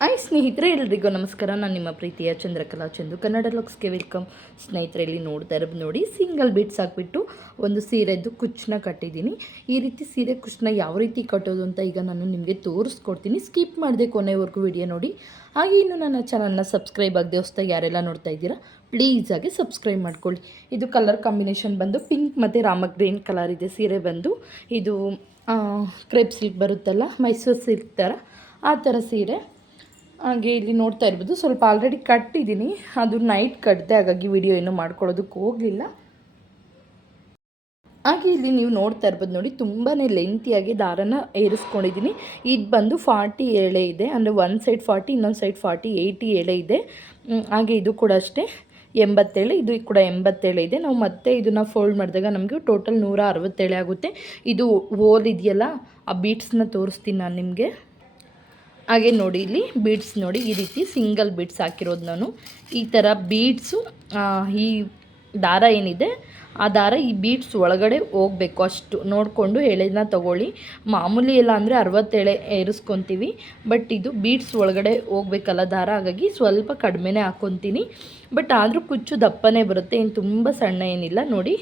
Hi ಸ್ನೇಹಿತರೆ, ಎಲ್ರಿಗೂ ನಮಸ್ಕಾರ. ನಾನು ನಿಮ್ಮ ಪ್ರೀತಿಯ ಚಂದ್ರಕಲಾ ಚಂದು. ಕನ್ನಡ ಲಾಕ್ಸ್ಗೆ ವೆಲ್ಕಮ್ ಸ್ನೇಹಿತರೆ, ಇಲ್ಲಿ ನೋಡ್ತಾ ಇರೋದು ನೋಡಿ ಸಿಂಗಲ್ ಬಿಟ್ಸ್ ಹಾಕ್ಬಿಟ್ಟು ಒಂದು ಸೀರೆದು ಕುಚ್ಚನ್ನ ಕಟ್ಟಿದ್ದೀನಿ. ಈ ರೀತಿ ಸೀರೆ ಕುಚ್ಚನ್ನ ಯಾವ ರೀತಿ ಕಟ್ಟೋದು ಅಂತ ಈಗ ನಾನು ನಿಮಗೆ ತೋರಿಸ್ಕೊಡ್ತೀನಿ. ಸ್ಕಿಪ್ ಮಾಡಿದೆ ಕೊನೆವರೆಗೂ ವಿಡಿಯೋ ನೋಡಿ. ಹಾಗೆ ಇನ್ನು ನನ್ನ ಚಾನಲ್ನ ಸಬ್ಸ್ಕ್ರೈಬ್ ಆಗದೆ ಹೊಸ್ತ ಯಾರೆಲ್ಲ ನೋಡ್ತಾ ಇದ್ದೀರಾ ಆಗಿ ಸಬ್ಸ್ಕ್ರೈಬ್ ಮಾಡ್ಕೊಳ್ಳಿ. ಇದು ಕಲರ್ ಕಾಂಬಿನೇಷನ್ ಬಂದು ಪಿಂಕ್ ಮತ್ತು ರಾಮ ಗ್ರೀನ್ ಕಲರ್ ಇದೆ ಸೀರೆ ಬಂದು. ಇದು ಕ್ರೇಪ್ ಸಿಲ್ಕ್ ಬರುತ್ತಲ್ಲ, ಮೈಸೂರು ಸಿಲ್ಕ್ ಥರ ಆ ಥರ ಸೀರೆ. ಹಾಗೆ ಇಲ್ಲಿ ನೋಡ್ತಾ ಇರ್ಬೋದು. ಸ್ವಲ್ಪ ಆಲ್ರೆಡಿ ಕಟ್ಟಿದ್ದೀನಿ. ಅದು ನೈಟ್ ಕಟ್ಟಿದೆ ಹಾಗಾಗಿ ವಿಡಿಯೋ ಏನು ಮಾಡ್ಕೊಳ್ಳೋದಕ್ಕೆ ಹೋಗಲಿಲ್ಲ. ಹಾಗೆ ಇಲ್ಲಿ ನೀವು ನೋಡ್ತಾ ಇರ್ಬೋದು ನೋಡಿ ತುಂಬಾ ಲೆಂತಿಯಾಗಿ ದಾರನ ಏರಿಸ್ಕೊಂಡಿದ್ದೀನಿ. ಇದು ಬಂದು ಫಾರ್ಟಿ ಎಳೆ ಇದೆ. ಅಂದರೆ ಒನ್ ಸೈಡ್ ಫಾರ್ಟಿ ಇನ್ನೊಂದು ಸೈಡ್ ಫಾರ್ಟಿ ಏಯ್ಟಿ ಎಳೆ ಇದೆ. ಹಾಗೆ ಇದು ಕೂಡ ಅಷ್ಟೇ. ಎಂಬತ್ತೇಳು ಇದು ಕೂಡ ಎಂಬತ್ತೇಳು ಇದೆ. ನಾವು ಮತ್ತೆ ಇದನ್ನು ಫೋಲ್ಡ್ ಮಾಡಿದಾಗ ನಮಗೆ ಟೋಟಲ್ ನೂರ ಅರವತ್ತೇಳೆ ಆಗುತ್ತೆ. ಇದು ಹೋಲ್ ಇದೆಯಲ್ಲ ಆ ಬೀಟ್ಸ್ನ ತೋರಿಸ್ತೀನಿ ನಾನು ನಿಮಗೆ. ಹಾಗೆ ನೋಡಿ ಇಲ್ಲಿ ಬೀಡ್ಸ್ ನೋಡಿ, ಈ ರೀತಿ ಸಿಂಗಲ್ ಬೀಡ್ಸ್ ಹಾಕಿರೋದು ನಾನು. ಈ ಥರ ಬೀಡ್ಸು ಈ ದಾರ ಏನಿದೆ, ಆ ದಾರ ಈ ಬೀಡ್ಸ್ ಒಳಗಡೆ ಹೋಗಬೇಕು ಅಷ್ಟು. ನೋಡಿಕೊಂಡು ಎಳೆನ ತಗೊಳ್ಳಿ. ಮಾಮೂಲಿ ಎಲ್ಲ ಅಂದರೆ ಅರವತ್ತೆಳೆ ಏರಿಸ್ಕೊತೀವಿ ಬಟ್ ಇದು ಬೀಡ್ಸ್ ಒಳಗಡೆ ಹೋಗ್ಬೇಕಲ್ಲ ದಾರ, ಹಾಗಾಗಿ ಸ್ವಲ್ಪ ಕಡಿಮೆನೇ ಹಾಕ್ಕೊತೀನಿ ಬಟ್ ಆದರೂ ಕುಚ್ಚು ದಪ್ಪನೇ ಬರುತ್ತೆ ಏನು ತುಂಬ ಸಣ್ಣ ಏನಿಲ್ಲ. ನೋಡಿ,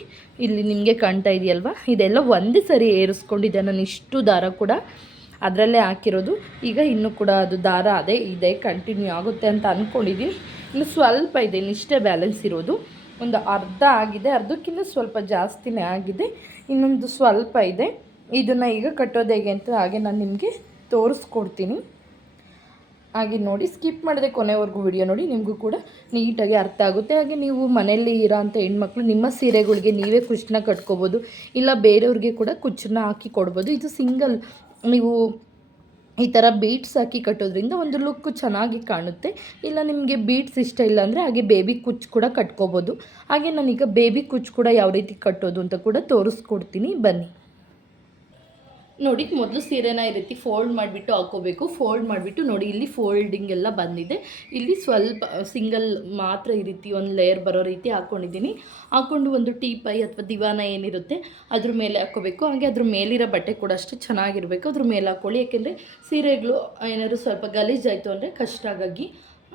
ಇಲ್ಲಿ ನಿಮಗೆ ಕಾಣ್ತಾ ಇದೆಯಲ್ವಾ? ಇದೆಲ್ಲ ಒಂದೇ ಸರಿ ಏರಿಸ್ಕೊಂಡಿದ್ದೆ ನಾನು, ಇಷ್ಟು ದಾರ ಕೂಡ. ಅದರಲ್ಲೇ ಹಾಕಿರೋದು. ಈಗ ಇನ್ನೂ ಕೂಡ ಅದು ದಾರ ಅದೇ ಇದೆ ಕಂಟಿನ್ಯೂ ಆಗುತ್ತೆ ಅಂತ ಅಂದ್ಕೊಂಡಿದ್ದೀನಿ ಇನ್ನು ಸ್ವಲ್ಪ ಇದೆ ಇನ್ನಿಷ್ಟೇ ಬ್ಯಾಲೆನ್ಸ್ ಇರೋದು. ಒಂದು ಅರ್ಧ ಆಗಿದೆ, ಅರ್ಧಕ್ಕಿಂತ ಸ್ವಲ್ಪ ಜಾಸ್ತಿನೇ ಆಗಿದೆ. ಇನ್ನೊಂದು ಸ್ವಲ್ಪ ಇದೆ. ಇದನ್ನು ಈಗ ಕಟ್ಟೋದು ಹೇಗೆ ಅಂತ ಹಾಗೆ ನಾನು ನಿಮಗೆ ತೋರಿಸ್ಕೊಡ್ತೀನಿ. ಹಾಗೆ ನೋಡಿ ಸ್ಕಿಪ್ ಮಾಡಿದೆ ಕೊನೆವರೆಗೂ ವಿಡಿಯೋ ನೋಡಿ, ನಿಮಗೂ ಕೂಡ ನೀಟಾಗಿ ಅರ್ಥ ಆಗುತ್ತೆ. ಹಾಗೆ ನೀವು ಮನೆಯಲ್ಲಿ ಇರೋ ಅಂಥ ಹೆಣ್ಮಕ್ಳು ನಿಮ್ಮ ಸೀರೆಗಳಿಗೆ ನೀವೇ ಕುಚ್ಚನ್ನ ಕಟ್ಕೋಬೋದು, ಇಲ್ಲ ಬೇರೆಯವ್ರಿಗೆ ಕೂಡ ಕುಚ್ಚನ್ನ ಹಾಕಿ ಕೊಡ್ಬೋದು. ಇದು ಸಿಂಗಲ್ ನೀವು ಈ ಥರ ಬೀಟ್ಸ್ ಹಾಕಿ ಕಟ್ಟೋದ್ರಿಂದ ಒಂದು ಲುಕ್ ಚೆನ್ನಾಗಿ ಕಾಣುತ್ತೆ. ಇಲ್ಲ ನಿಮಗೆ ಬೀಟ್ಸ್ ಇಷ್ಟ ಇಲ್ಲ ಅಂದರೆ ಹಾಗೆ ಬೇಬಿ ಕುಚ್ ಕೂಡ ಕಟ್ಕೋಬೋದು. ಹಾಗೆ ನಾನೀಗ ಬೇಬಿ ಕುಚ್ ಕೂಡ ಯಾವ ರೀತಿ ಕಟ್ಟೋದು ಅಂತ ಕೂಡ ತೋರಿಸ್ಕೊಡ್ತೀನಿ. ಬನ್ನಿ. ನೋಡಿ, ಮೊದಲು ಸೀರೆನ ಈ ರೀತಿ ಫೋಲ್ಡ್ ಮಾಡಿಬಿಟ್ಟು ಹಾಕೋಬೇಕು ಫೋಲ್ಡ್ ಮಾಡಿಬಿಟ್ಟು ನೋಡಿ, ಇಲ್ಲಿ ಫೋಲ್ಡಿಂಗ್ ಎಲ್ಲ ಬಂದಿದೆ. ಇಲ್ಲಿ ಸ್ವಲ್ಪ ಸಿಂಗಲ್ ಮಾತ್ರ ಈ ರೀತಿ ಒಂದು ಲೇಯರ್ ಬರೋ ರೀತಿ ಹಾಕ್ಕೊಂಡಿದ್ದೀನಿ ಹಾಕ್ಕೊಂಡು ಒಂದು ಟೀ ಪೈ ಅಥವಾ ದಿವಾನ ಏನಿರುತ್ತೆ, ಅದ್ರ ಮೇಲೆ ಹಾಕೋಬೇಕು ಹಾಗೆ ಅದ್ರ ಮೇಲಿರೋ ಬಟ್ಟೆ ಕೂಡ ಅಷ್ಟೇ ಚೆನ್ನಾಗಿರಬೇಕು. ಅದ್ರ ಮೇಲೆ ಹಾಕ್ಕೊಳ್ಳಿ. ಯಾಕೆಂದರೆ ಸೀರೆಗಳು ಏನಾದ್ರು ಸ್ವಲ್ಪ ಗಲೀಜಾಯಿತು ಅಂದರೆ ಕಷ್ಟ ಆಗಾಗಿ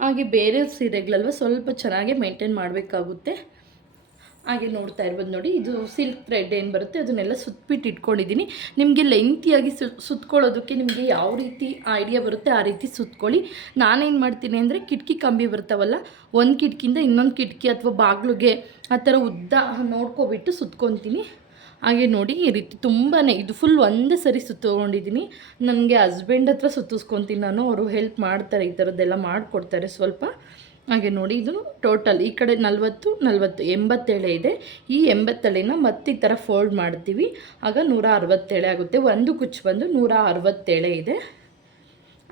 ಹಾಗೆ ಬೇರೆ ಸೀರೆಗಳಲ್ವ ಸ್ವಲ್ಪ ಚೆನ್ನಾಗಿ ಮೇಂಟೈನ್ ಮಾಡಬೇಕಾಗುತ್ತೆ. ಹಾಗೆ ನೋಡ್ತಾ ಇರ್ಬೋದು ನೋಡಿ. ಇದು ಸಿಲ್ಕ್ ಥ್ರೆಡ್ ಏನು ಬರುತ್ತೆ? ಅದನ್ನೆಲ್ಲ ಸುತ್ತಬಿಟ್ಟು ಇಟ್ಕೊಂಡಿದ್ದೀನಿ. ನಿಮಗೆ ಲೆಂತಿಯಾಗಿ ಸುತ್ಕೊಳ್ಳೋದಕ್ಕೆ ನಿಮಗೆ ಯಾವ ರೀತಿ ಐಡಿಯಾ ಬರುತ್ತೆ ಆ ರೀತಿ ಸುತ್ಕೊಳ್ಳಿ. ನಾನೇನು ಮಾಡ್ತೀನಿ ಅಂದರೆ ಕಿಟಕಿ ಕಂಬಿ ಬರ್ತಾವಲ್ಲ, ಒಂದು ಕಿಟಕಿಯಿಂದ ಇನ್ನೊಂದು ಕಿಟಕಿ ಅಥವಾ ಬಾಗಿಲಿಗೆ ಆ ಥರ ಉದ್ದ ನೋಡ್ಕೊಬಿಟ್ಟು ಸುತ್ಕೊತೀನಿ. ಹಾಗೆ ನೋಡಿ, ಈ ರೀತಿ ತುಂಬಾ ಇದು ಫುಲ್ ಒಂದೇ ಸರಿ ಸುತ್ತಕೊಂಡಿದ್ದೀನಿ ನನಗೆ ಹಸ್ಬೆಂಡ್ ಹತ್ರ ಸುತ್ತಿಸ್ಕೊತೀನಿ ನಾನು. ಅವರು ಹೆಲ್ಪ್ ಮಾಡ್ತಾರೆ ಈ ಥರದ್ದೆಲ್ಲ ಮಾಡಿಕೊಡ್ತಾರೆ ಸ್ವಲ್ಪ. ಹಾಗೆ ನೋಡಿ, ಇದು ಟೋಟಲ್ ಈ ಕಡೆ ನಲ್ವತ್ತು ನಲ್ವತ್ತು, ಎಂಬತ್ತೇಳೆ ಇದೆ. ಈ ಎಂಬತ್ತೇಳೆನ ಮತ್ತೆ ಈ ಥರ ಫೋಲ್ಡ್ ಮಾಡ್ತೀವಿ. ಆಗ ನೂರ ಅರವತ್ತೇಳೆ ಆಗುತ್ತೆ. ಒಂದು ಕುಚ್ಚು ಬಂದು ನೂರ ಅರವತ್ತೇಳೆ ಇದೆ.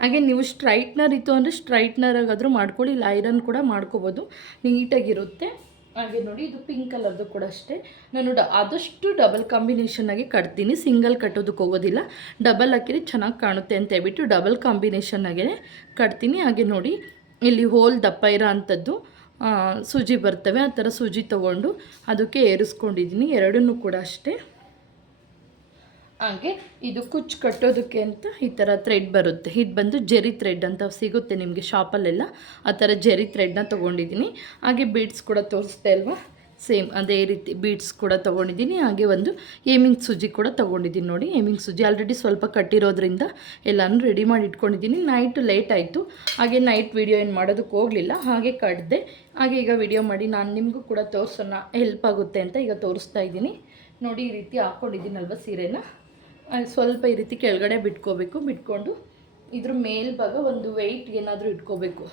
ಹಾಗೆ ನೀವು ಸ್ಟ್ರೈಟ್ನರ್ ಇತ್ತು ಅಂದರೆ ಸ್ಟ್ರೈಟ್ನರಾಗಾದರೂ ಮಾಡ್ಕೊಳ್ಳಿ. ಇಲ್ಲ ಐರನ್ ಕೂಡ ಮಾಡ್ಕೋಬೋದು. ನೀಟಾಗಿರುತ್ತೆ. ಹಾಗೆ ನೋಡಿ, ಇದು ಪಿಂಕ್ ಕಲರ್ದು ಕೂಡ ಅಷ್ಟೇ. ನಾನು ಡ, ಆದಷ್ಟು ಡಬಲ್ ಕಾಂಬಿನೇಷನ್ ಆಗಿ ಕಟ್ತೀನಿ. ಸಿಂಗಲ್ ಕಟ್ಟೋದಕ್ಕೆ ಹೋಗೋದಿಲ್ಲ. ಡಬಲ್ ಹಾಕಿದ್ರೆ ಚೆನ್ನಾಗಿ ಕಾಣುತ್ತೆ ಅಂತ ಹೇಳ್ಬಿಟ್ಟು ಡಬಲ್ ಕಾಂಬಿನೇಷನ್ ಆಗೇ ಕಟ್ತೀನಿ. ಹಾಗೆ ನೋಡಿ ಇಲ್ಲಿ ಹೋಲ್ ದಪ್ಪ ಇರೋ ಅಂಥದ್ದು ಸೂಜಿ ಬರ್ತವೆ, ಆ ಥರ ಸೂಜಿ ತೊಗೊಂಡು ಅದಕ್ಕೆ ಏರಿಸ್ಕೊಂಡಿದ್ದೀನಿ. ಎರಡನ್ನೂ ಕೂಡ ಅಷ್ಟೇ. ಹಾಗೆ ಇದು ಕುಚ್ಚು ಕಟ್ಟೋದಕ್ಕೆ ಅಂತ ಈ ಥರ ಥ್ರೆಡ್ ಬರುತ್ತೆ. ಇದು ಬಂದು ಜೆರಿ ಥ್ರೆಡ್ ಅಂತ ಸಿಗುತ್ತೆ ನಿಮಗೆ ಶಾಪಲ್ಲೆಲ್ಲ ಆ ಥರ ಜೆರಿ ಥ್ರೆಡ್ನ ತೊಗೊಂಡಿದ್ದೀನಿ. ಹಾಗೆ ಬೀಡ್ಸ್ ಕೂಡ ತೋರಿಸ್ದೆ ಅಲ್ವಾ? ಸೇಮ್ ಅದೇ ರೀತಿ ಬೀಡ್ಸ್ ಕೂಡ ತೊಗೊಂಡಿದ್ದೀನಿ, ಹಾಗೆ ಒಂದು ಏಮಿಂಗ್ ಸುಜಿ ಕೂಡ ತೊಗೊಂಡಿದ್ದೀನಿ ನೋಡಿ. ಏಮಿಂಗ್ ಸುಜಿ ಆಲ್ರೆಡಿ ಸ್ವಲ್ಪ ಕಟ್ಟಿರೋದ್ರಿಂದ ಎಲ್ಲನೂ ರೆಡಿ ಮಾಡಿ ಇಟ್ಕೊಂಡಿದ್ದೀನಿ. ನೈಟ್ ಲೇಟ್ ಆಯಿತು. ಹಾಗೆ ನೈಟ್ ವೀಡಿಯೋ ಏನು ಮಾಡೋದಕ್ಕೆ ಹೋಗಲಿಲ್ಲ, ಹಾಗೆ ಕಡ್ದೆ ಹಾಗೆ ಈಗ ವಿಡಿಯೋ ಮಾಡಿ ನಾನು ನಿಮಗೂ ಕೂಡ ತೋರಿಸೋಣ ಹೆಲ್ಪ್ ಆಗುತ್ತೆ ಅಂತ ಈಗ ತೋರಿಸ್ತಾ ಇದ್ದೀನಿ. ನೋಡಿ, ಈ ರೀತಿ ಹಾಕ್ಕೊಂಡಿದ್ದೀನಲ್ವ ಸೀರೆನ? ಸ್ವಲ್ಪ ಈ ರೀತಿ ಕೆಳಗಡೆ ಬಿಟ್ಕೋಬೇಕು. ಬಿಟ್ಕೊಂಡು ಇದ್ರ ಮೇಲ್ಭಾಗ ಒಂದು ವೆಯ್ಟ್ ಏನಾದರೂ ಇಟ್ಕೋಬೇಕು.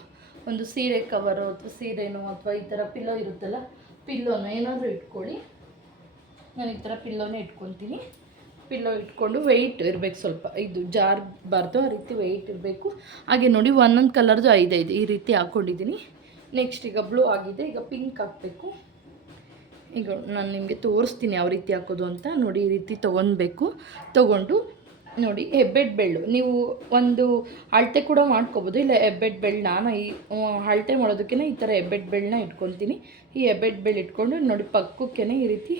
ಒಂದು ಸೀರೆ ಕವರು ಅಥವಾ ಸೀರೆನೋ ಅಥವಾ ಈ ಥರ ಪಿಲ್ಲೋ ಇರುತ್ತಲ್ಲ ಪಿಲ್ಲೋನೋ ಏನಾದರೂ ಇಟ್ಕೊಳ್ಳಿ. ನಾನು ಈ ಥರ ಪಿಲ್ಲೋನೇ ಇಟ್ಕೊತೀನಿ ಪಿಲ್ಲೋ ಇಟ್ಕೊಂಡು ವೆಯ್ಟ್ ಇರಬೇಕು ಸ್ವಲ್ಪ. ಇದು ಜಾರ್ ಬಾರ್ದು ಆ ರೀತಿ ವೆಯ್ಟ್ ಇರಬೇಕು. ಹಾಗೆ ನೋಡಿ ಒಂದೊಂದು ಕಲರ್ದು ಐದೈದು ಈ ರೀತಿ ಹಾಕ್ಕೊಂಡಿದ್ದೀನಿ ನೆಕ್ಸ್ಟ್ ಈಗ ಬ್ಲೂ ಆಗಿದೆ. ಈಗ ಪಿಂಕ್ ಹಾಕಬೇಕು. ಈಗ ನಾನು ನಿಮಗೆ ತೋರಿಸ್ತೀನಿ ಯಾವ ರೀತಿ ಹಾಕೋದು ಅಂತ. ನೋಡಿ ಈ ರೀತಿ ತೊಗೊಳ್ಬೇಕು ತೊಗೊಂಡು ನೋಡಿ, ಹೆಬ್ಬೆಟ್ ಬೆಳ್ಳು. ನೀವು ಒಂದು ಅಳತೆ ಕೂಡ ಮಾಡ್ಕೋಬೋದು. ಇಲ್ಲ, ಹೆಬ್ಬೆಟ್ ಬೆಳ್ಳು ನಾನು ಈ ಅಳತೆ ಮಾಡೋದಕ್ಕೆ ಈ ಥರ ಹೆಬ್ಬೆಟ್ ಬೆಳ್ಳನ್ನ ಇಟ್ಕೊತೀನಿ ಈ ಹೆಬ್ಬೆಟ್ ಬೆಳ್ಳು ಇಟ್ಕೊಂಡು ನೋಡಿ ಪಕ್ಕಕ್ಕೆ ಈ ರೀತಿ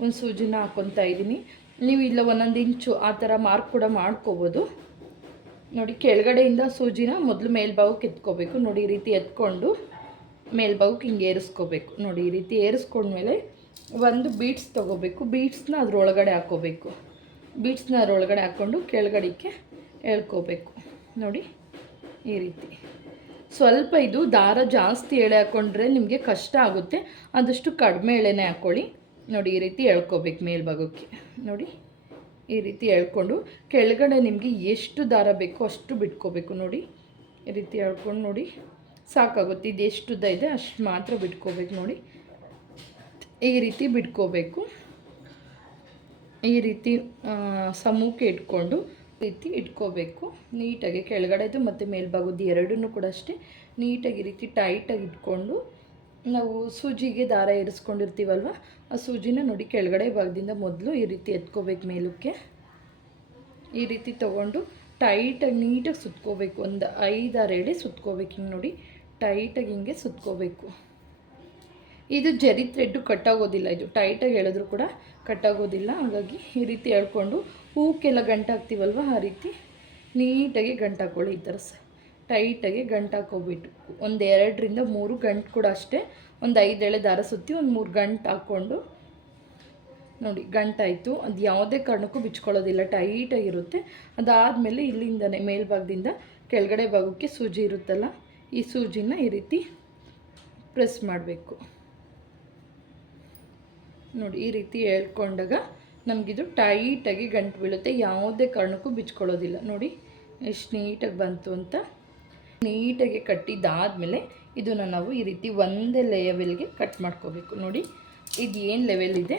ಒಂದು ಸೂಜಿನ ಹಾಕ್ಕೊತಾ ಇದ್ದೀನಿ. ನೀವು ಇಲ್ಲ, ಒಂದೊಂದು ಇಂಚು ಆ ಥರ ಮಾರ್ಕ್ ಕೂಡ ಮಾಡ್ಕೋಬೋದು. ನೋಡಿ, ಕೆಳಗಡೆಯಿಂದ ಸೂಜಿನ ಮೊದಲು ಮೇಲ್ಭಾಗಕ್ಕೆ ಎತ್ಕೋಬೇಕು. ನೋಡಿ, ಈ ರೀತಿ ಎತ್ಕೊಂಡು ಮೇಲ್ಭಾಗಕ್ಕೆ ಹಿಂಗೆ ಏರಿಸ್ಕೋಬೇಕು. ನೋಡಿ, ಈ ರೀತಿ ಏರಿಸ್ಕೊಂಡ್ಮೇಲೆ ಒಂದು ಬೀಟ್ಸ್ ತೊಗೋಬೇಕು. ಬೀಟ್ಸ್ನ ಅದರೊಳಗಡೆ ಹಾಕ್ಕೋಬೇಕು ಬೀಟ್ಸ್ನ ಅದರೊಳಗಡೆ ಹಾಕ್ಕೊಂಡು ಕೆಳಗಡೆಗೆ ಎಳ್ಕೋಬೇಕು ನೋಡಿ, ಈ ರೀತಿ. ಸ್ವಲ್ಪ ಇದು ದಾರ ಜಾಸ್ತಿ ಎಳೆ ಹಾಕ್ಕೊಂಡ್ರೆ ನಿಮಗೆ ಕಷ್ಟ ಆಗುತ್ತೆ. ಆದಷ್ಟು ಕಡಿಮೆ ಎಳೆನೇ ಹಾಕ್ಕೊಳ್ಳಿ ನೋಡಿ, ಈ ರೀತಿ ಎಳ್ಕೋಬೇಕು ಮೇಲ್ಭಾಗಕ್ಕೆ ನೋಡಿ, ಈ ರೀತಿ ಎಳ್ಕೊಂಡು ಕೆಳಗಡೆ ನಿಮಗೆ ಎಷ್ಟು ದಾರ ಬೇಕೋ ಅಷ್ಟು ಬಿಟ್ಕೋಬೇಕು. ನೋಡಿ, ಈ ರೀತಿ ಎಳ್ಕೊಂಡು ನೋಡಿ, ಸಾಕಾಗುತ್ತೆ. ಇದು ಎಷ್ಟು ಇದೆ ಅಷ್ಟು ಮಾತ್ರ ಬಿಟ್ಕೋಬೇಕು. ನೋಡಿ, ಈ ರೀತಿ ಬಿಟ್ಕೋಬೇಕು. ಈ ರೀತಿ ಸಮೂಹಕ್ಕೆ ಇಟ್ಕೊಂಡು ರೀತಿ ಇಟ್ಕೋಬೇಕು. ನೀಟಾಗಿ ಕೆಳಗಡೆದು ಮತ್ತು ಮೇಲ್ಭಾಗದ್ದು ಎರಡನ್ನೂ ಕೂಡ ಅಷ್ಟೇ ನೀಟಾಗಿ ಈ ರೀತಿ ಟೈಟಾಗಿ ಇಟ್ಕೊಂಡು ನಾವು ಸೂಜಿಗೆ ದಾರ ಇರಿಸ್ಕೊಂಡಿರ್ತೀವಲ್ವ ಆ ಸೂಜಿನ ನೋಡಿ ಕೆಳಗಡೆ ಭಾಗದಿಂದ ಮೊದಲು ಈ ರೀತಿ ಎತ್ಕೋಬೇಕು ಮೇಲಕ್ಕೆ. ಈ ರೀತಿ ತೊಗೊಂಡು ಟೈಟಾಗಿ ನೀಟಾಗಿ ಸುತ್ಕೋಬೇಕು, ಒಂದು ಐದಾರು ಎಳೆ ಸುತ್ಕೋಬೇಕು ಹಿಂಗೆ ನೋಡಿ ಟೈಟಾಗಿ ಹಿಂಗೆ ಸುತ್ಕೋಬೇಕು. ಇದು ಜರಿ ಥ್ರೆಡ್ಡು ಕಟ್ಟಾಗೋದಿಲ್ಲ. ಇದು ಟೈಟಾಗಿ ಹೇಳಿದ್ರು ಕೂಡ ಕಟ್ಟಾಗೋದಿಲ್ಲ. ಹಾಗಾಗಿ ಈ ರೀತಿ ಎಳ್ಕೊಂಡು ಹೂಕ್ಕೆಲ್ಲ ಗಂಟು ಹಾಕ್ತೀವಲ್ವ? ಆ ರೀತಿ ನೀಟಾಗಿ ಗಂಟು ಹಾಕ್ಕೊಳ್ಳಿ ಈ ಥರ ಸಹ ಟೈಟಾಗಿ ಗಂಟು ಒಂದು ಎರಡರಿಂದ ಮೂರು ಗಂಟು ಕೂಡ ಅಷ್ಟೇ ಒಂದು ಐದು ಎಳೆ ದಾರ ಸುತ್ತಿ ಒಂದು ಮೂರು ಗಂಟು ಹಾಕ್ಕೊಂಡು ನೋಡಿ ಗಂಟಾಯಿತು. ಅದು ಯಾವುದೇ ಕಾರಣಕ್ಕೂ ಬಿಚ್ಕೊಳ್ಳೋದಿಲ್ಲ. ಟೈಟಾಗಿರುತ್ತೆ ಅದಾದಮೇಲೆ ಇಲ್ಲಿಂದನೇ ಮೇಲ್ಭಾಗದಿಂದ ಕೆಳಗಡೆ ಭಾಗಕ್ಕೆ ಸೂಜಿ ಇರುತ್ತಲ್ಲ, ಈ ಸೂಜಿನ ಈ ರೀತಿ ಪ್ರೆಸ್ ಮಾಡಬೇಕು. ನೋಡಿ, ಈ ರೀತಿ ಹೇಳ್ಕೊಂಡಾಗ ನಮಗಿದು ಟೈಟಾಗಿ ಗಂಟು ಬೀಳುತ್ತೆ. ಯಾವುದೇ ಕಾರಣಕ್ಕೂ ಬಿಚ್ಕೊಳ್ಳೋದಿಲ್ಲ. ನೋಡಿ, ಎಷ್ಟು ನೀಟಾಗಿ ಬಂತು ಅಂತ. ನೀಟಾಗಿ ಕಟ್ಟಿದ್ದಾದಮೇಲೆ ಇದನ್ನು ನಾವು ಈ ರೀತಿ ಒಂದೇ ಲೆವೆಲ್ಗೆ ಕಟ್ ಮಾಡ್ಕೋಬೇಕು. ನೋಡಿ ಇದು ಏನು ಲೆವೆಲ್ ಇದೆ?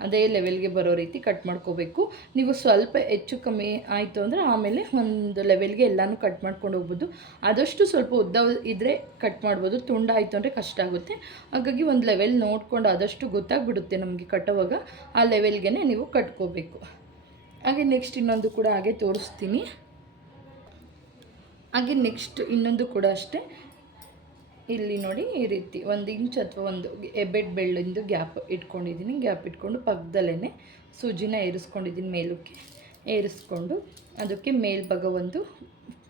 ಅದೇ ಲೆವೆಲ್ಗೆ ಬರೋ ರೀತಿ ಕಟ್ ಮಾಡ್ಕೋಬೇಕು. ನೀವು ಸ್ವಲ್ಪ ಹೆಚ್ಚು ಕಮ್ಮಿ ಆಯಿತು ಅಂದರೆ ಆಮೇಲೆ ಒಂದು ಲೆವೆಲ್ಗೆ ಎಲ್ಲನೂ ಕಟ್ ಮಾಡ್ಕೊಂಡು ಹೋಗ್ಬೋದು. ಆದಷ್ಟು ಸ್ವಲ್ಪ ಉದ್ದ ಇದ್ದರೆ ಕಟ್ ಮಾಡ್ಬೋದು. ತುಂಡಾಯಿತು ಅಂದರೆ ಕಷ್ಟ ಆಗುತ್ತೆ. ಹಾಗಾಗಿ ಒಂದು ಲೆವೆಲ್ ನೋಡ್ಕೊಂಡು ಆದಷ್ಟು ಗೊತ್ತಾಗ್ಬಿಡುತ್ತೆ ನಮಗೆ ಕಟ್ಟೋವಾಗ. ಆ ಲೆವೆಲ್ಗೆ ನೀವು ಕಟ್ಕೋಬೇಕು. ಹಾಗೆ ನೆಕ್ಸ್ಟ್ ಇನ್ನೊಂದು ಕೂಡ ಹಾಗೆ ತೋರಿಸ್ತೀನಿ. ಹಾಗೆ ನೆಕ್ಸ್ಟ್ ಇನ್ನೊಂದು ಕೂಡ ಅಷ್ಟೇ. ಇಲ್ಲಿ ನೋಡಿ ಈ ರೀತಿ ಒಂದು ಇಂಚ್ ಅಥವಾ ಒಂದು ಎಬೆಡ್ ಬೆಳ್ಳಿಂದು ಗ್ಯಾಪ್ ಇಟ್ಕೊಂಡಿದ್ದೀನಿ. ಗ್ಯಾಪ್ ಇಟ್ಕೊಂಡು ಪಕ್ಕದಲ್ಲೇ ಸೂಜಿನ ಏರಿಸ್ಕೊಂಡಿದ್ದೀನಿ ಮೇಲಕ್ಕೆ. ಏರಿಸ್ಕೊಂಡು ಅದಕ್ಕೆ ಮೇಲ್ಭಾಗ ಒಂದು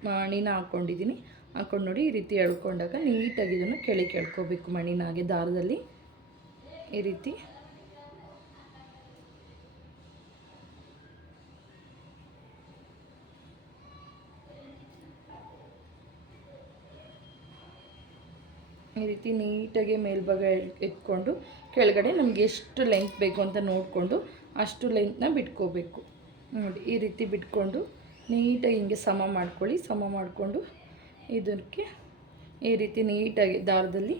ಮಣಿನ ಹಾಕ್ಕೊಂಡಿದ್ದೀನಿ ಹಾಕ್ಕೊಂಡು ನೋಡಿ ಈ ರೀತಿ ಎಳ್ಕೊಂಡಾಗ ನೀಟಾಗಿ ಇದನ್ನು ಕೆಳಗೆ ಎಳ್ಕೋಬೇಕು ಮಣಿನ ಹಾಗೆ ದಾರದಲ್ಲಿ. ಈ ರೀತಿ ಈ ರೀತಿ ನೀಟಾಗಿ ಮೇಲ್ಭಾಗ ಎತ್ಕೊಂಡು ಕೆಳಗಡೆ ನಮಗೆ ಎಷ್ಟು ಲೆಂತ್ ಬೇಕು ಅಂತ ನೋಡಿಕೊಂಡು ಅಷ್ಟು ಲೆಂತ್ನ ಬಿಟ್ಕೋಬೇಕು. ನೋಡಿ, ಈ ರೀತಿ ಬಿಟ್ಕೊಂಡು ನೀಟಾಗಿ ಹಿಂಗೆ ಸಮ ಮಾಡ್ಕೊಳ್ಳಿ. ಸಮ ಮಾಡಿಕೊಂಡು ಇದಕ್ಕೆ ಈ ರೀತಿ ನೀಟಾಗಿ ದಾರದಲ್ಲಿ,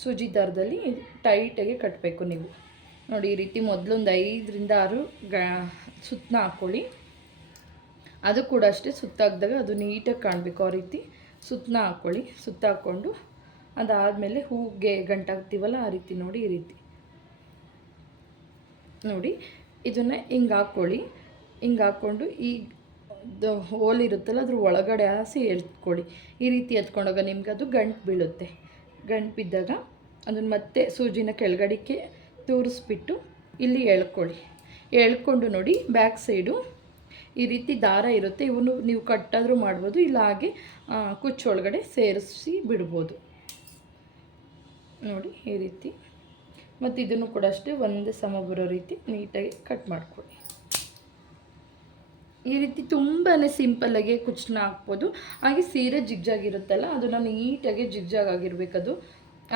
ಸೂಜಿ ದಾರದಲ್ಲಿ ಟೈಟಾಗಿ ಕಟ್ಟಬೇಕು ನೀವು. ನೋಡಿ, ಈ ರೀತಿ ಮೊದಲೊಂದು ಐದರಿಂದ ಆರು ಗ ಸುತ್ತನ ಹಾಕ್ಕೊಳ್ಳಿ ಅದು ಕೂಡ ಅಷ್ಟೇ ಸುತ್ತಾಕಿದಾಗ ಅದು ನೀಟಾಗಿ ಕಾಣಬೇಕು. ಆ ರೀತಿ ಸುತ್ತನ ಹಾಕ್ಕೊಳ್ಳಿ ಸುತ್ತ ಹಾಕ್ಕೊಂಡು ಅದಾದಮೇಲೆ ಹೂಗೆ ಗಂಟಾಗ್ತೀವಲ್ಲ ಆ ರೀತಿ ನೋಡಿ ಈ ರೀತಿ. ನೋಡಿ, ಇದನ್ನು ಹಿಂಗೆ ಹಾಕ್ಕೊಳ್ಳಿ. ಹಿಂಗೆ ಹಾಕ್ಕೊಂಡು ಈ ಹೋಲ್ ಇರುತ್ತಲ್ಲ ಅದ್ರ ಒಳಗಡೆ ಹಾಸಿ ಎತ್ಕೊಳ್ಳಿ. ಈ ರೀತಿ ಎತ್ಕೊಂಡಾಗ ನಿಮ್ಗೆ ಅದು ಗಂಟು ಬೀಳುತ್ತೆ. ಗಂಟು ಬಿದ್ದಾಗ ಅದನ್ನು ಮತ್ತೆ ಸೂಜಿನ ಕೆಳಗಡಿಕೆ ತೂರಿಸ್ಬಿಟ್ಟು ಇಲ್ಲಿ ಎಳ್ಕೊಳ್ಳಿ. ಎಳ್ಕೊಂಡು ನೋಡಿ, ಬ್ಯಾಕ್ ಸೈಡು ಈ ರೀತಿ ದಾರ ಇರುತ್ತೆ. ಇವನು ನೀವು ಕಟ್ಟಾದರೂ ಮಾಡ್ಬೋದು, ಇಲ್ಲ ಹಾಗೆ ಕುಚ್ಚೊಳಗಡೆ ಸೇರಿಸಿ ಬಿಡ್ಬೋದು. ನೋಡಿ ಈ ರೀತಿ. ಮತ್ತು ಇದನ್ನು ಕೂಡ ಅಷ್ಟೇ ಒಂದೇ ಸಮ ಬರೋ ರೀತಿ ನೀಟಾಗಿ ಕಟ್ ಮಾಡ್ಕೊಳ್ಳಿ. ಈ ರೀತಿ ತುಂಬಾ ಸಿಂಪಲ್ಲಾಗಿ ಕುಚ್ಚನ್ನ ಹಾಕ್ಬೋದು. ಹಾಗೆ ಸೀರೆ ಜಿಗ್ಜಾಗಿರುತ್ತಲ್ಲ ಅದನ್ನು ನೀಟಾಗಿ ಜಿಗ್ಜಾಗ್ ಆಗಿರಬೇಕದು.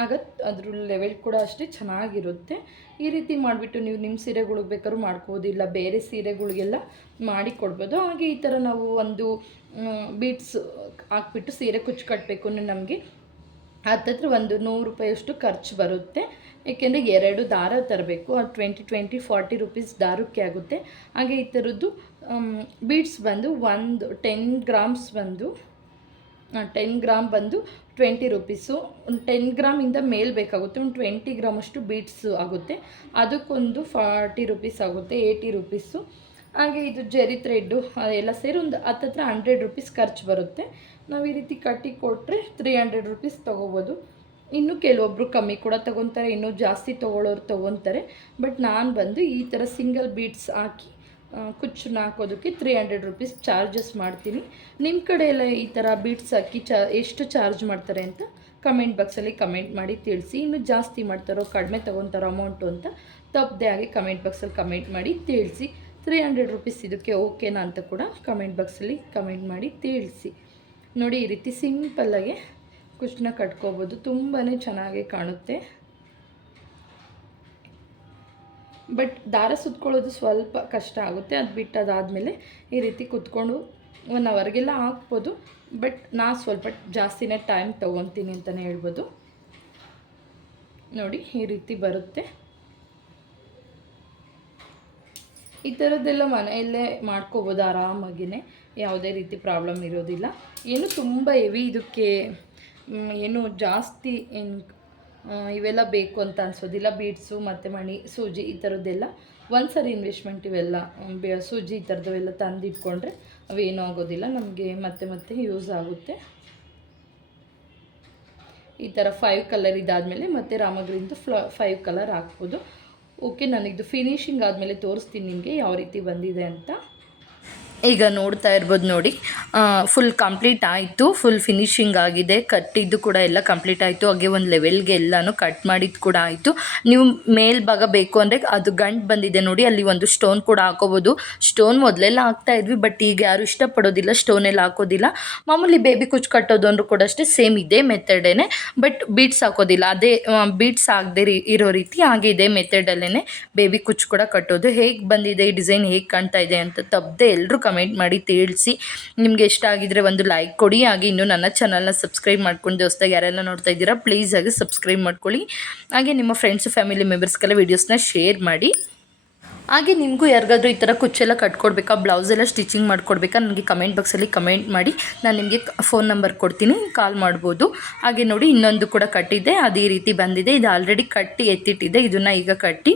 ಆಗ ಅದ್ರ ಲೆವೆಲ್ ಕೂಡ ಅಷ್ಟೇ ಚೆನ್ನಾಗಿರುತ್ತೆ. ಈ ರೀತಿ ಮಾಡಿಬಿಟ್ಟು ನೀವು ನಿಮ್ಮ ಸೀರೆಗಳಿಗೆ ಬೇಕಾದ್ರೂ ಮಾಡ್ಕೋಬೋದು, ಇಲ್ಲ ಬೇರೆ ಸೀರೆಗಳಿಗೆಲ್ಲ ಮಾಡಿ ಕೊಡ್ಬೋದು. ಹಾಗೆ ಈ ಥರ ನಾವು ಒಂದು ಬೀಟ್ಸ್ ಹಾಕ್ಬಿಟ್ಟು ಸೀರೆ ಕುಚ್ಚು ಕಟ್ಟಬೇಕು ನಮಗೆ ಹತ್ತತ್ರ ಒಂದು ನೂರು ರೂಪಾಯಿಯಷ್ಟು ಖರ್ಚು ಬರುತ್ತೆ. ಏಕೆಂದರೆ ಎರಡು ದಾರ ತರಬೇಕು. ಟ್ವೆಂಟಿ ಟ್ವೆಂಟಿ ಫಾರ್ಟಿ ರುಪೀಸ್ ದಾರಕ್ಕೆ ಆಗುತ್ತೆ. ಹಾಗೆ ಈ ಥರದ್ದು ಬೀಡ್ಸ್ ಬಂದು ಒಂದು ಟೆನ್ ಗ್ರಾಮ್ಸ್ ಬಂದು ಟೆನ್ ಗ್ರಾಮ್ ಬಂದು ಟ್ವೆಂಟಿ ರುಪೀಸು ಒಂದು ಟೆನ್ ಗ್ರಾಮಿಂದ ಮೇಲ್ ಬೇಕಾಗುತ್ತೆ. ಒಂದು ಟ್ವೆಂಟಿ ಗ್ರಾಮಷ್ಟು ಬೀಡ್ಸು ಆಗುತ್ತೆ. ಅದಕ್ಕೊಂದು ಫಾರ್ಟಿ ರುಪೀಸ್ ಆಗುತ್ತೆ ಏಯ್ಟಿ ರುಪೀಸು ಹಾಗೆ ಇದು ಜೆರಿ ಥ್ರೆಡ್ಡು ಎಲ್ಲ ಸೇರಿ ಒಂದು ಹತ್ತತ್ರ ಹಂಡ್ರೆಡ್ ರುಪೀಸ್ ಖರ್ಚು ಬರುತ್ತೆ. ನಾವು ಈ ರೀತಿ ಕಟ್ಟಿ ಕೊಟ್ಟರೆ ತ್ರೀ ಹಂಡ್ರೆಡ್ ರುಪೀಸ್ ತೊಗೋಬೋದು. ಇನ್ನು ಕೆಲವೊಬ್ಬರು ಕಮ್ಮಿ ಕೂಡ ತೊಗೊತಾರೆ, ಇನ್ನೂ ಜಾಸ್ತಿ ತೊಗೊಳ್ಳೋರು ತೊಗೊತಾರೆ. ಬಟ್ ನಾನು ಬಂದು ಈ ಥರ ಸಿಂಗಲ್ ಬೀಡ್ಸ್ ಹಾಕಿ ಕುಚ್ಚನ್ನ ಹಾಕೋದಕ್ಕೆ ತ್ರೀ ಹಂಡ್ರೆಡ್ ರುಪೀಸ್ ಚಾರ್ಜಸ್ ಮಾಡ್ತೀನಿ. ನಿಮ್ಮ ಕಡೆ ಎಲ್ಲ ಈ ಥರ ಬೀಟ್ಸ್ ಹಾಕಿ ಚಾ, ಎಷ್ಟು ಚಾರ್ಜ್ ಮಾಡ್ತಾರೆ ಅಂತ ಕಮೆಂಟ್ ಬಾಕ್ಸಲ್ಲಿ ಕಮೆಂಟ್ ಮಾಡಿ ತಿಳಿಸಿ. ಇನ್ನು ಜಾಸ್ತಿ ಮಾಡ್ತಾರೋ, ಕಡಿಮೆ ತೊಗೊತಾರೋ ಅಮೌಂಟು ಅಂತ ತಪ್ಪದೇ ಆಗಿ ಕಮೆಂಟ್ ಬಾಕ್ಸಲ್ಲಿ ಕಮೆಂಟ್ ಮಾಡಿ ತಿಳಿಸಿ. ತ್ರೀ ಹಂಡ್ರೆಡ್ ರುಪೀಸ್ ಇದಕ್ಕೆ ಓಕೆನಾ ಅಂತ ಕೂಡ ಕಮೆಂಟ್ ಬಾಕ್ಸಲ್ಲಿ ಕಮೆಂಟ್ ಮಾಡಿ ತಿಳಿಸಿ. ನೋಡಿ, ಈ ರೀತಿ ಸಿಂಪಲ್ಲಾಗಿ ಕುಚ್ಚನ್ನ ಕಟ್ಕೋಬೋದು. ತುಂಬಾ ಚೆನ್ನಾಗಿ ಕಾಣುತ್ತೆ. ಬಟ್ ದಾರ ಸುತ್ಕೊಳ್ಳೋದು ಸ್ವಲ್ಪ ಕಷ್ಟ ಆಗುತ್ತೆ. ಅದು ಬಿಟ್ಟು ಅದಾದಮೇಲೆ ಈ ರೀತಿ ಕುತ್ಕೊಂಡು ಒನ್ ಅವರ್ಗೆಲ್ಲ ಹಾಕ್ಬೋದು. ಬಟ್ ನಾ ಸ್ವಲ್ಪ ಜಾಸ್ತಿನೇ ಟೈಮ್ ತೊಗೊತೀನಿ ಅಂತಲೇ ಹೇಳ್ಬೋದು. ನೋಡಿ, ಈ ರೀತಿ ಬರುತ್ತೆ. ಈ ಥರದ್ದೆಲ್ಲ ಮನೆಯಲ್ಲೇ ಮಾಡ್ಕೋಬೋದು ಆರಾಮಾಗಿಯೇ ಯಾವುದೇ ರೀತಿ ಪ್ರಾಬ್ಲಮ್ ಇರೋದಿಲ್ಲ. ಏನು ತುಂಬ ಹೆವಿ ಇದಕ್ಕೆ ಏನು ಜಾಸ್ತಿ ಏನು ಇವೆಲ್ಲ ಬೇಕು ಅಂತ ಅನ್ಸೋದಿಲ್ಲ. ಬೀಡ್ಸು, ಮತ್ತು ಮಣಿ, ಸೂಜಿ ಈ ಥರದ್ದೆಲ್ಲ ಒಂದು ಸರಿ ಇನ್ವೆಸ್ಟ್ಮೆಂಟ್ ಇವೆಲ್ಲ ಸೂಜಿ ಈ ಸೂಜಿ ಈ ಥರದವೆಲ್ಲ ತಂದಿಟ್ಕೊಂಡ್ರೆ ಅವೇನೂ ಆಗೋದಿಲ್ಲ. ನಮಗೆ ಮತ್ತೆ ಮತ್ತೆ ಯೂಸ್ ಆಗುತ್ತೆ. ಈ ಥರ ಫೈವ್ ಕಲರ್ ಇದಾದಮೇಲೆ ಮತ್ತೆ ರಾಮಗ್ರಿಂದು ಫ್ಲ ಫೈವ್ ಕಲರ್ ಹಾಕ್ಬೋದು. ಓಕೆ ನಾನು ಇದು ಫಿನಿಶಿಂಗ್ ಆದಮೇಲೆ ತೋರಿಸ್ತೀನಿ ನಿಮಗೆ ಯಾವ ರೀತಿ ಬಂದಿದೆ ಅಂತ. ಈಗ ನೋಡ್ತಾ ಇರ್ಬೋದು ನೋಡಿ. ಫುಲ್ ಕಂಪ್ಲೀಟ್ ಆಯಿತು. ಫುಲ್ ಫಿನಿಶಿಂಗ್ ಆಗಿದೆ. ಕಟ್ಟಿದ್ದು ಕೂಡ ಎಲ್ಲ ಕಂಪ್ಲೀಟ್ ಆಯಿತು. ಹಾಗೆ ಒಂದು ಲೆವೆಲ್ಗೆ ಎಲ್ಲನೂ ಕಟ್ ಮಾಡಿದ್ದು ಕೂಡ ಆಯಿತು. ನೀವು ಮೇಲ್ಭಾಗ ಬೇಕು ಅಂದರೆ ಅದು ಗಂಟು ಬಂದಿದೆ ನೋಡಿ. ಅಲ್ಲಿ ಒಂದು ಸ್ಟೋನ್ ಕೂಡ ಹಾಕೋಬೋದು. ಸ್ಟೋನ್ ಮೊದಲೆಲ್ಲ ಹಾಕ್ತಾ ಇದ್ವಿ ಬಟ್ ಈಗ ಯಾರು ಇಷ್ಟಪಡೋದಿಲ್ಲ ಸ್ಟೋನ್ ಎಲ್ಲ ಹಾಕೋದಿಲ್ಲ. ಮಾಮೂಲಿ ಬೇಬಿ ಕುಚ್ಚು ಕಟ್ಟೋದು ಅಂದರೂ ಕೂಡ ಅಷ್ಟೇ ಸೇಮ್ ಇದೇ ಮೆಥಡೇನೆ ಬಟ್ ಬೀಟ್ಸ್ ಹಾಕೋದಿಲ್ಲ. ಅದೇ ಬೀಟ್ಸ್ ಆಗದೆ ಇರೋ ರೀತಿ ಹಾಗೆ ಇದೇ ಮೆಥಡಲ್ಲೇ ಬೇಬಿ ಕುಚ್ಚು ಕೂಡ ಕಟ್ಟೋದು. ಹೇಗೆ ಬಂದಿದೆ ಈ ಡಿಸೈನ್ ಹೇಗೆ ಕಾಣ್ತಾ ಇದೆ ಅಂತ ತಪ್ಪದೆ ಎಲ್ಲರೂ ಕಮೆಂಟ್ ಮಾಡಿ ತಿಳಿಸಿ. ನಿಮಗೆ ಇಷ್ಟ ಆಗಿದ್ರೆ ಒಂದು ಲೈಕ್ ಕೊಡಿ. ಹಾಗೆ ಇನ್ನೂ ನನ್ನ ಚಾನಲ್ನ ಸಬ್ಸ್ಕ್ರೈಬ್ ಮಾಡ್ಕೊಂಡು ಹೊಸ್ದಾಗಿ ಯಾರೆಲ್ಲ ನೋಡ್ತಾ ಇದ್ದೀರಾ ಪ್ಲೀಸ್ ಆಗಿ ಸಬ್ಸ್ಕ್ರೈಬ್ ಮಾಡ್ಕೊಳ್ಳಿ. ಹಾಗೆ ನಿಮ್ಮ ಫ್ರೆಂಡ್ಸ್ ಫ್ಯಾಮಿಲಿ ಮೆಂಬರ್ಸ್ಗೆಲ್ಲ ವೀಡಿಯೋಸ್ನ ಶೇರ್ ಮಾಡಿ. ಹಾಗೆ ನಿಮಗೂ ಯಾರಿಗಾದರೂ ಈ ಥರ ಕುಚ್ಚೆಲ್ಲ ಕಟ್ಕೊಡ್ಬೇಕಾ ಬ್ಲೌಸ್ ಎಲ್ಲ ಸ್ಟಿಚಿಂಗ್ ಮಾಡಿಕೊಡ್ಬೇಕಾ, ನನಗೆ ಕಮೆಂಟ್ ಬಾಕ್ಸಲ್ಲಿ ಕಮೆಂಟ್ ಮಾಡಿ, ನಾನು ನಿಮಗೆ ಫೋನ್ ನಂಬರ್ ಕೊಡ್ತೀನಿ, ಕಾಲ್ ಮಾಡ್ಬೋದು. ಹಾಗೆ ನೋಡಿ, ಇನ್ನೊಂದು ಕೂಡ ಕಟ್ಟಿದ್ದೆ, ಅದು ಈ ರೀತಿ ಬಂದಿದೆ, ಇದು ಆಲ್ರೆಡಿ ಕಟ್ಟಿ ಎತ್ತಿಟ್ಟಿದೆ, ಇದನ್ನು ಈಗ ಕಟ್ಟಿ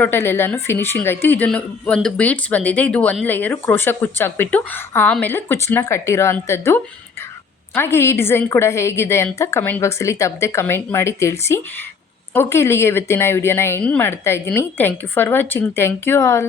ಟೋಟಲ್ ಎಲ್ಲನೂ ಫಿನಿಶಿಂಗ್ ಆಯಿತು. ಇದನ್ನು ಒಂದು ಬೀಡ್ಸ್ ಬಂದಿದೆ, ಇದು ಒಂದು ಲೇಯರು ಕ್ರೋಶ ಕುಚ್ಚಾಕ್ಬಿಟ್ಟು ಆಮೇಲೆ ಕುಚ್ಚನ್ನ ಕಟ್ಟಿರೋ ಅಂಥದ್ದು. ಹಾಗೆ ಈ ಡಿಸೈನ್ ಕೂಡ ಹೇಗಿದೆ ಅಂತ ಕಮೆಂಟ್ ಬಾಕ್ಸಲ್ಲಿ ತಪ್ಪದೆ ಕಮೆಂಟ್ ಮಾಡಿ ತಿಳಿಸಿ. ಓಕೆ ಇಲ್ಲಿಗೆ ಇವತ್ತಿನ ವಿಡಿಯೋನ ಎಂಡ್ ಮಾಡ್ತಾ ಇದ್ದೀನಿ. Thank you for watching thank you all